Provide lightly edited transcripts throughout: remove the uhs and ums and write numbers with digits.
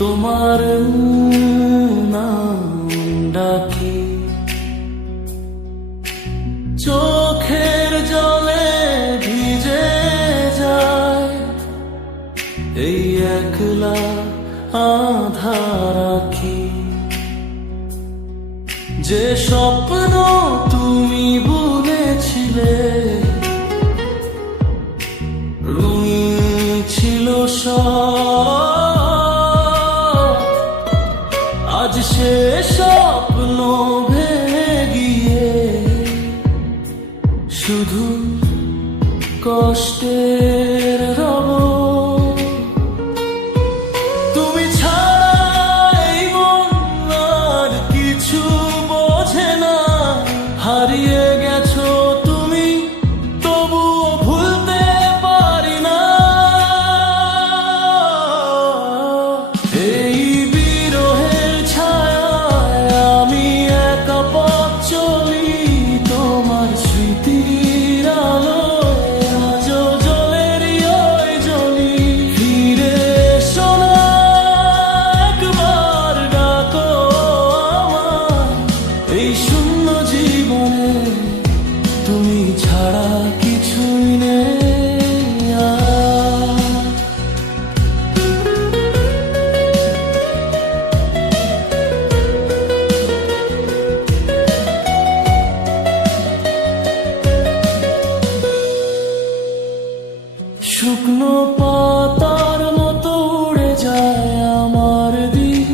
তোমার নাম ডাকি, চোখের জলে ভিজে যায় এই একলা আধার আঁখি। যে স্বপ্ন তুমি বুনেছিলে রঙিন ছিল সব, আজ সে স্বপ্ন ভেঙে গিয়ে শুধু কষ্টের রব। তুমি ছাড়াই মন আর কিছু বোঝে না, হারিয়ে গেছো তুমি তবুও ভুলতে পারি না। এই বিরহের ছায়ায় আমি একা পথ চলি, তোমার স্মৃতির আলোয় আজও জলেরই ওই জ্বলি। ফিরে এসো না, একবার ডাকো আমায়, এই শূন্য জীবনে তুমি ছাড়া কিছুই নেই আর। শুকনো পাতার মতো উড়ে যায় আমার দিন,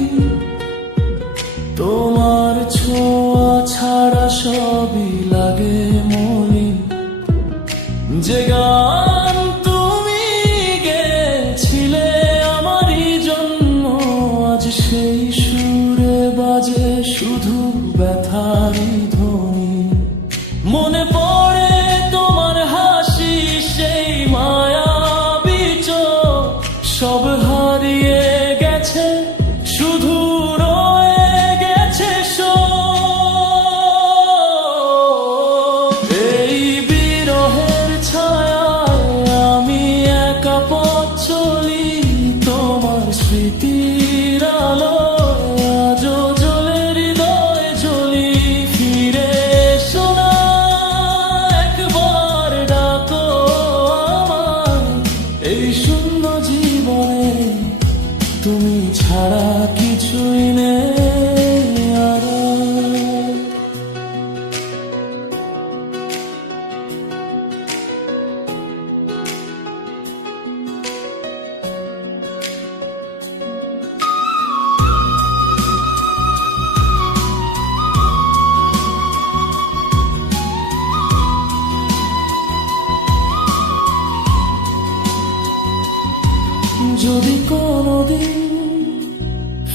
তোমার ছোঁয়া ছাড়া সবই লাগে মলিন। যে গান তুমি গেছিলে আমারই জন্য, আজ সেই সুরে বাজে শুধু ব্যথারই ধ্বনি। মনে পড়ে তোমার হাসি, সেই মায়াবী চোখ, সব হারিয়ে গেছে শুধু রয়ে গেছে শোক। এই বিরহের ছায়ায় আমি একা পথ চলি, তোমার স্মৃতির আলোয় আজও জ্বলে হৃদয়ে জ্বলি। ফিরে এসো না, একবার ডাকো আমায়, এই শূন্য জীবনে তুমি ছাড়া কিছুই নেই আর। যদি কোনোদিন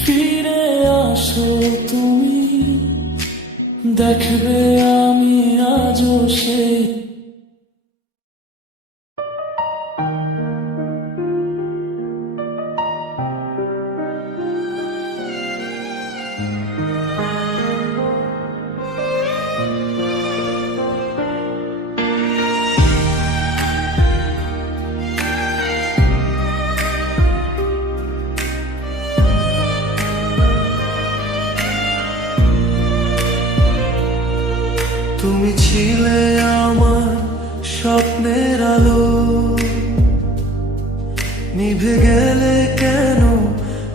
ফিরে আসো তুমি, দেখবে আমি আজও সেই তুমি ছিলে আমার স্বপ্নের আলো, নিভে গেলে কেন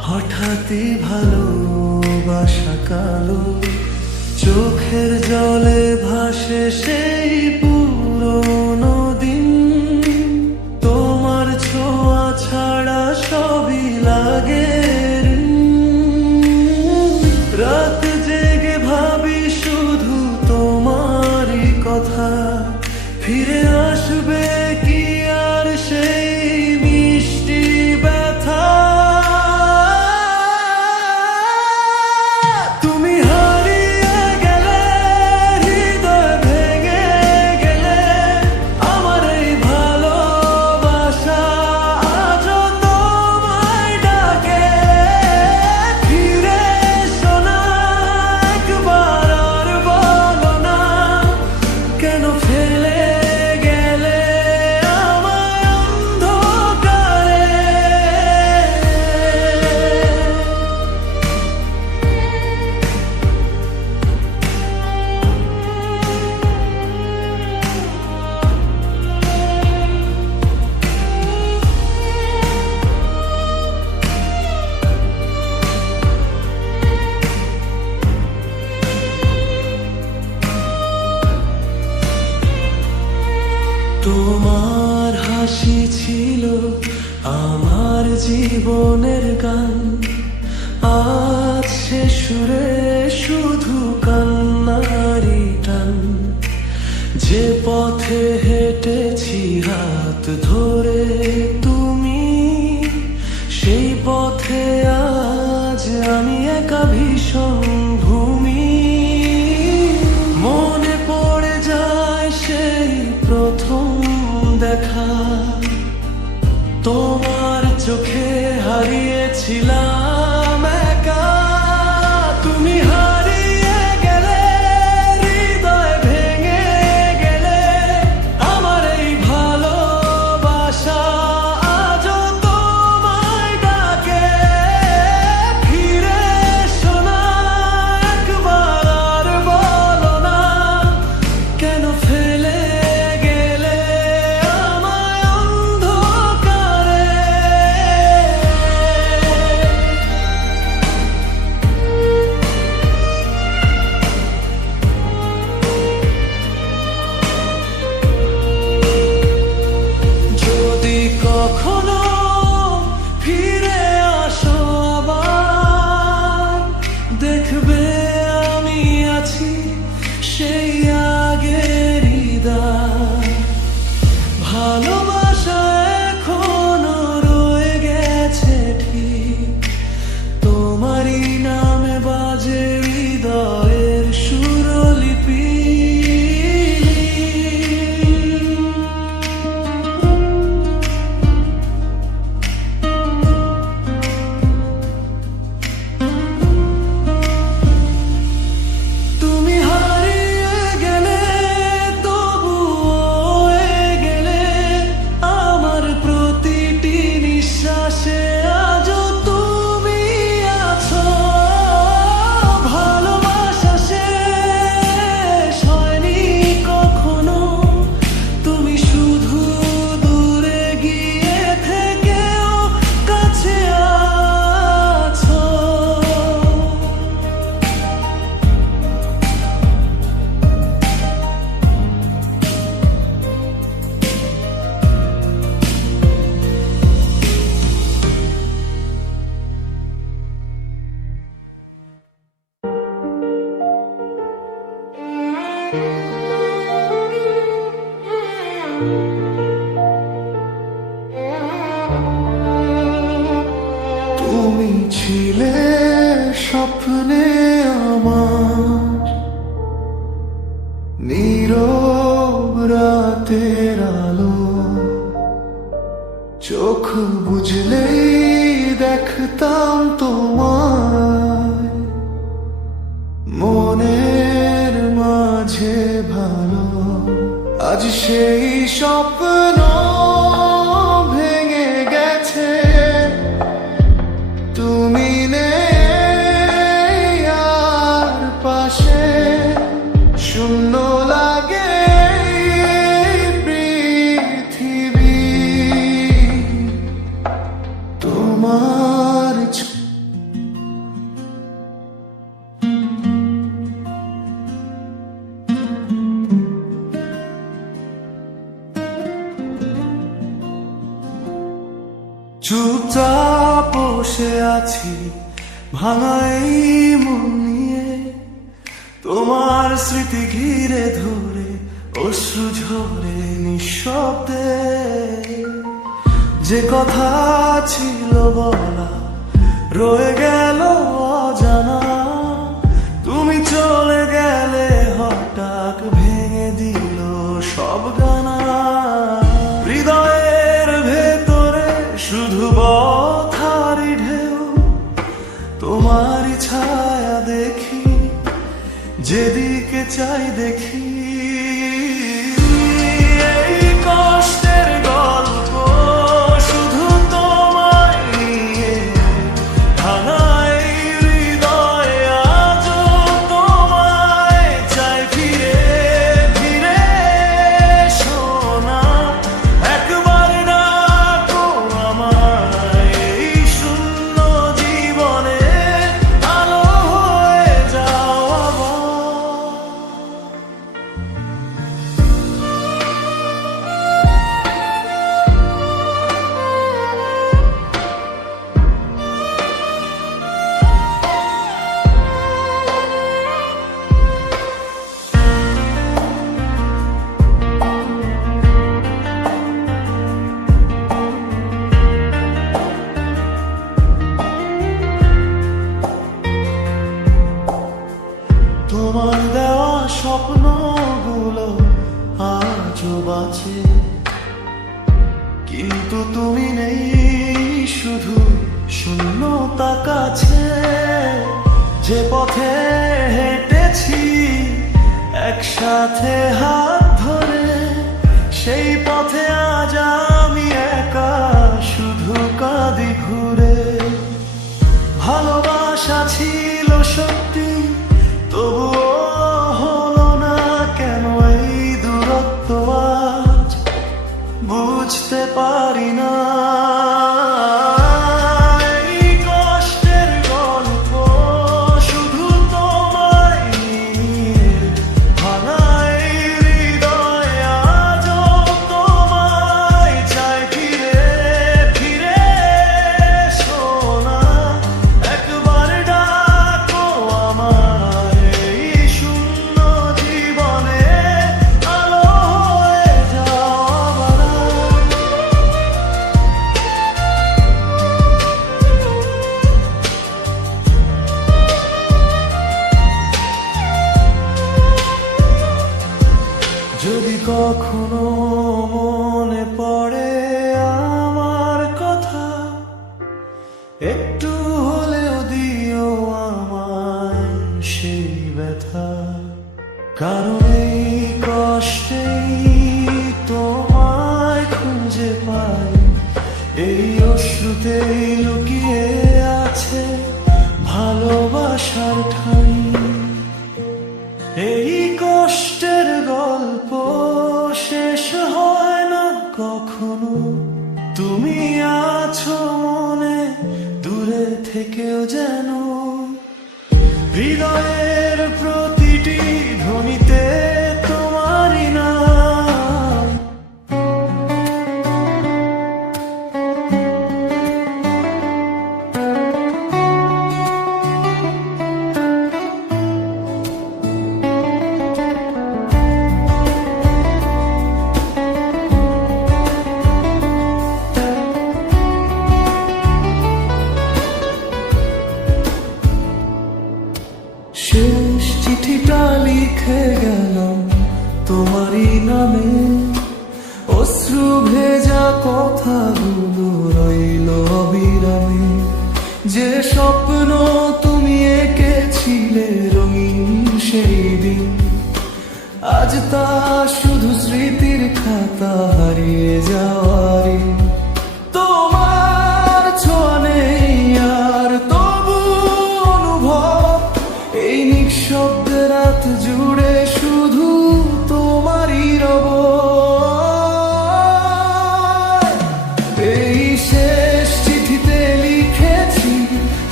হঠাৎই ভালোবাসা কালো। চোখের জলে ভাসে সেই পুরনো দিন, তোমার ছোঁয়া ছাড়া সবই লাগে ঋণ। রাত জেগে ভাবি শুধু তোমারই কথা, ফিরে আসবে কি আর সেই মিষ্টি ব্যথা। তুমি হারিয়ে গেলে, হৃদয় ভেঙে গেলে, জীবনের গান আজ সে সুরে শুধু কান্নারি টান। যে পথে হেঁটেছি হাত ধরে তুমি, সেই পথে আজ আমি একা ভীষণ ভূমি। মনে পড়ে যায় সেই প্রথম দেখা, তোমার চোখে হারিয়েছিলাম একা। তুমি হারিয়ে গেলে, হৃদয় ভেঙে গেলে, আমার এই ভালোবাসা আজও তোমায় ডাকে। ফিরে এসো না একবার, আর বলো না কেন ফেলে গেলে আমায় অন্ধকারে। যদি কখনো ফিরে আসো আবার, দেখবে আমি আছি সেই আগের হৃদয়। ভালোবাসা এখনো রয়ে গেছে ঠিক, তোমারই নামে বাজে হৃদয়ের সুরলিপি। তুমি হারিয়ে গেলে, তবুও গেলে আমার প্রতিটি নিঃশ্বাসে আজও তুমি আছো। ভালোবাসা শেষ হয়নি কখনো, তুমি শুধু দূরে গিয়ে থেকেও কাছে আছো। তুমি ছিলে স্বপ্নে আমার, নীরব রাতের আলো। চোখ বুঝলেই দেখতাম তোমায়, মনের মাঝে ভালো। আজ সেই স্বপ্ন ভেঙে গেছে, তুমি নেই আর পাশে। শূন্য লাগে এই পৃথিবী, তোমার চুপচাপ বসে আছি ভাঙা এই মন নিয়ে, তোমার স্মৃতি ঘিরে ধরে অশ্রু ঝরে নিঃশব্দে। যে কথা ছিল বলা রয়ে গেল অজানা, তুমি চলে গেলে হঠাৎ ভেঙে দিল সব গানা। হৃদয়ের ভেতরে শুধু বথারি ঢেউ, তোমারই ছায়া দেখি যেদিকে চাই দেখি। এই কষ্টের গল্প শুধু তোমায় নিয়ে, ভাঙা এই হৃদয়ে আজও তোমায় চাই। ফিরে ফিরে এসো না একবার, ডাকো আমায় এই শূন্য জীবনে আলো হয়ে যাও আবার। তাকাছে, যে পথে হেঁটেছি একসাথে হাত ধরে, সেই পথে আজ আমি একা শুধু কাঁদি ঘুরে। ভালোবাসা ছিল সত্যি, তবুও হলো না কেন এই দূরত্ব আজ বুঝতে পারি না। এই কষ্টের গল্প শুধু তোমায় নিয়ে, ভাঙা এই হৃদয় আজও তোমায় চাই ফিরে ফিরে। শোনা একবার ডাকো আমার এই শূন্য জীবনে, আলো হয়ে যাও আবার। যদি কখনো মনে পড়ে আমার কথা, একটু হলেও দিও আমায় সেই ব্যথা। কারণ এই কষ্টেই তোমায় খুঁজে পাই, এই অশ্রুতেই লুকিয়ে আছে ভালোবাসার ঠাঁই। এই কষ্টের গল্প শেষ হয় না কখনো, তুমি আছো মনে দূরে থেকেও যেন। হৃদয়ের প্রতিটি ধ্বনিতে তোমারই নাম। শেষ চিঠিটা লিখে গেলাম তোমারই নামে, অশ্রু ভেজা কথাগুলো রইল অবিরামে। যে স্বপ্ন তুমি এঁকেছিলে রঙিন সেই দিন, আজ তা শুধু স্মৃতির খাতা হারিয়ে যাওয়ারি। তোমার ছোঁয়া নেই আর তবু অনুভব, এই নিঃশব্দ রাত জুড়ে শুধু তোমারই রব। এই শেষ চিঠিতে লিখেছি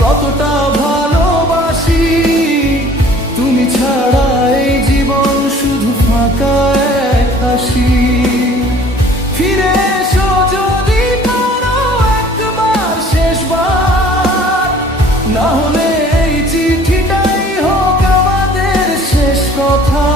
কতটা ভালোবাসি, তুমি ছাড়া এই জীবন শুধু ফাঁকা এক হাসি। ফিরে এসো যদি পারো একবার শেষবার, না হলে এই চিঠিটাই হোক আমাদের শেষ কথা।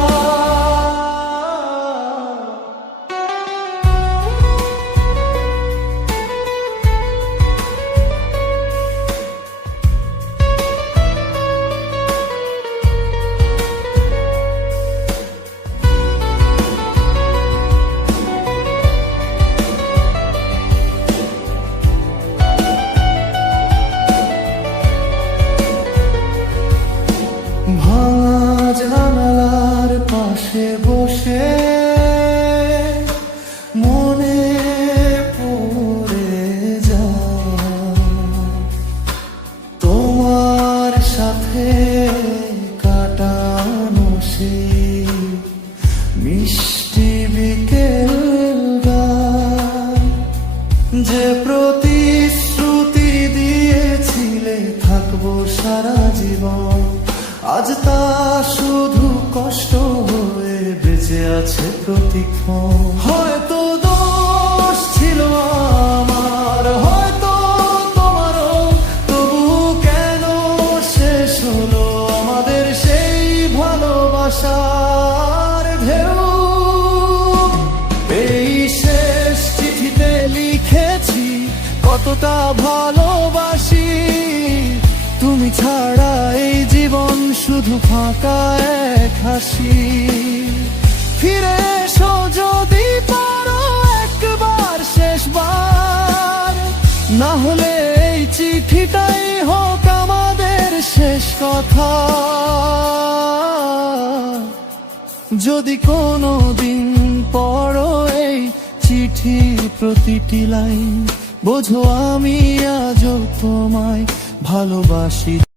ভাঙা জানালার পাশে বসে মনে পড়ে যায় তোমার সাথে কাটানো সেই মিষ্টি বিকেল গান। যে প্রতিশ্রুতি দিয়েছিলে থাকবো সারা জীবন, আজ তা শুধু কষ্ট হয়ে বেঁচে আছে প্রতিক্ষণ। হয়তো দোষ ছিল আমার, হয়তো তোমারও, তবু কেন শেষ হলো আমাদের সেই ভালোবাসার ঢেউ। এই শেষ চিঠিতে লিখেছি কতটা ভালোবাসি, তুমি ছাড়া এই জীবন শুধু ফাঁকা এক হাসি। ফিরে এসো যদি পারো একবার শেষবার, না হলে এই চিঠিটাই কথা। যদি কোনো দিন পড়ো এই চিঠির প্রতিটি লাইন, বোঝো আমি আজও তোমায় ভালোবাসি।